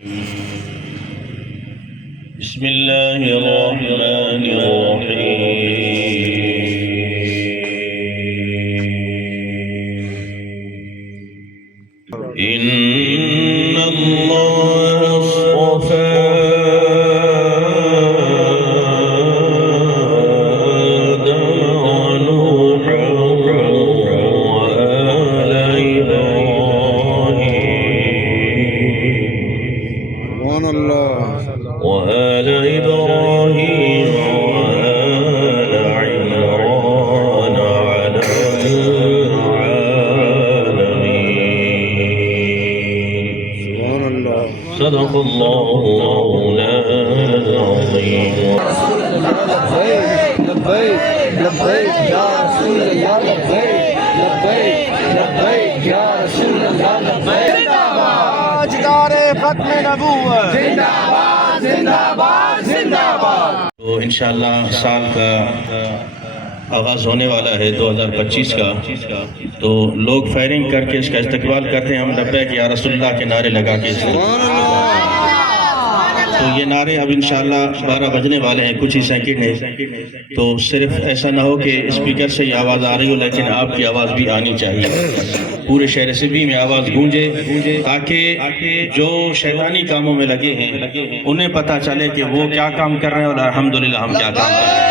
بسم الله الرحمن الرحيم إن الله اصطفى آدم ونوحا وآل إبراهيم وآل إبراهيم وآل عمران على العالمين. صدق الله مولانا العظيم. لبيك لبيك يا رسول الله لبيك لبيك لبيك يا رسول الله لبيك. تاجدار ختم نبوت زندہ باد زندہ باد. تو انشاءاللہ سال کا آغاز ہونے والا ہے 2025 کا، تو لوگ فائرنگ کر کے اس کا استقبال کرتے ہیں. ہم لبیک یا رسول اللہ کے نعرے لگا کے تو یہ نعرے اب انشاءاللہ 12 بجنے والے ہیں، کچھ ہی سیکنڈ ہیں. تو صرف ایسا نہ ہو کہ اسپیکر سے ہی آواز آ رہی ہو، لیکن آپ کی آواز بھی آنی چاہیے. پورے شہر سبھی میں آواز گونجے تاکہ جو شیطانی کاموں میں لگے ہیں انہیں پتہ چلے کہ وہ کیا کام کر رہے ہیں اور الحمدللہ ہم کیا کام کر رہے ہیں.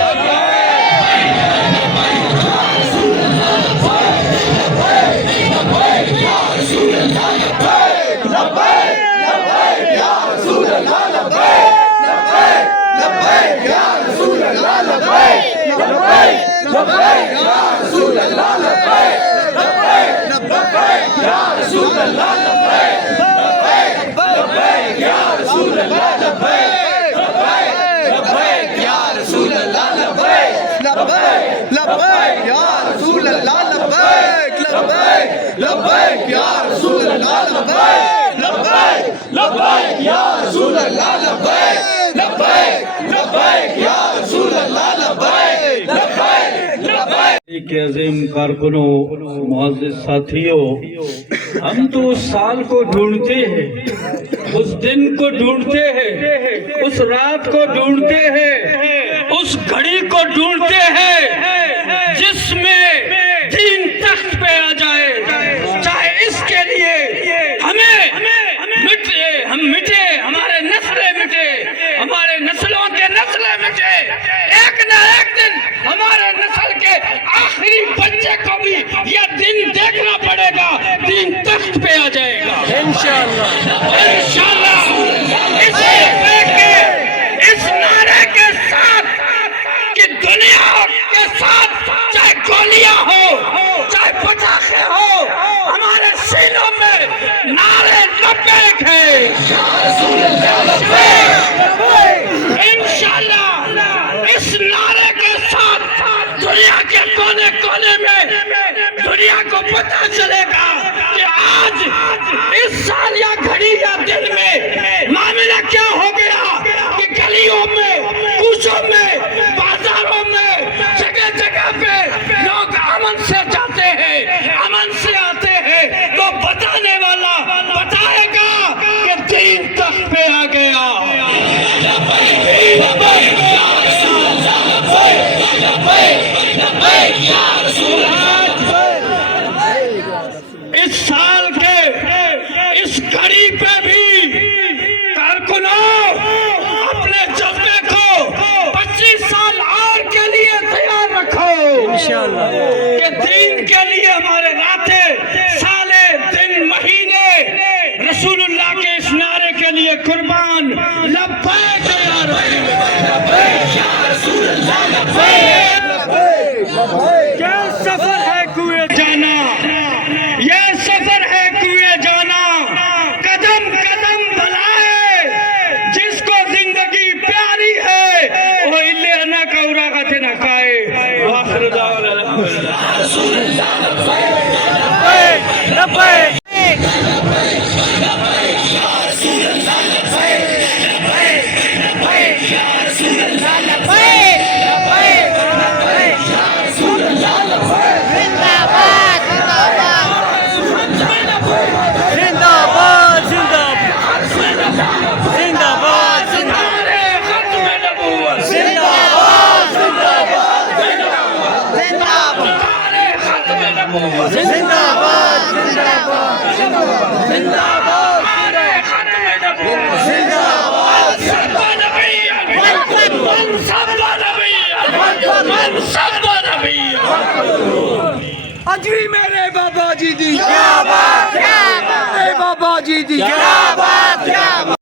کے عظیم کارکنوں، معزز ساتھیوں، ہم تو اس سال کو ڈھونڈتے ہیں، اس دن کو ڈھونڈتے ہیں، اس رات کو ڈھونڈتے ہیں، اس گھڑی کو ڈھونڈتے ہیں جس میں دین تخت پہ آ جائے. چاہے اس کے لیے ہمیں ہم مٹے، ہمارے نسلیں مٹے، ہمارے نسلوں کے نسلیں مٹے، ایک نہ ایک دن ہمارے نسل کے آخری بچے کو بھی یہ دن دیکھنا پڑے گا، دین تخت پہ آ جائے گا انشاءاللہ. اس نعرے کے ساتھ کہ دنیا کے ساتھ چاہے گولیاں ہو چاہے پٹاخے ہو، ہمارے سینوں میں نعرے لبیک ہے انشاءاللہ. اس نعرے کے ساتھ دنیا کے کونے کونے میں دنیا کو پتہ چلے گا کہ آج اس سال یا گھڑی یا دن میں معاملہ کیا ہو گیا کہ گلیوں میں، کوچوں میں، بازاروں میں، جگہ جگہ پہ لوگ امن سے جاتے ہیں، امن سے آتے ہیں. تو بتانے والا بتائے گا کہ دین تخت پہ آ گیا. اس سال کے اس گھڑی پہ بھی کارکنوں اپنے جذبے کو 25 سال اور کے لیے تیار رکھو کہ دین کے لیے ہمارے راتیں، سالیں، دن، مہینے رسول اللہ کے اس نعرے کے لیے قربان. لبیک یا رسول اللہ لبیک. کیا سفر ہے کوئے جانا، یہ سفر ہے کوئے جانا، قدم قدم بلائے جس کو زندگی پیاری ہے وہ اللہ انا کا اراغت نہ کھائے. آخر دعوانا رسول اللہ لبیک لبیک. ਅੱਜ ਵੀ ਮੇਰੇ ਬਾਬਾ ਜੀ ਦੀ, ਕਿਆ ਬਾਤ, ਕਿਆ ਬਾਤ, ਬਾਬਾ ਜੀ ਦੀ, ਕਿਆ ਬਾਤ, ਕਿਆ ਬਾਤ।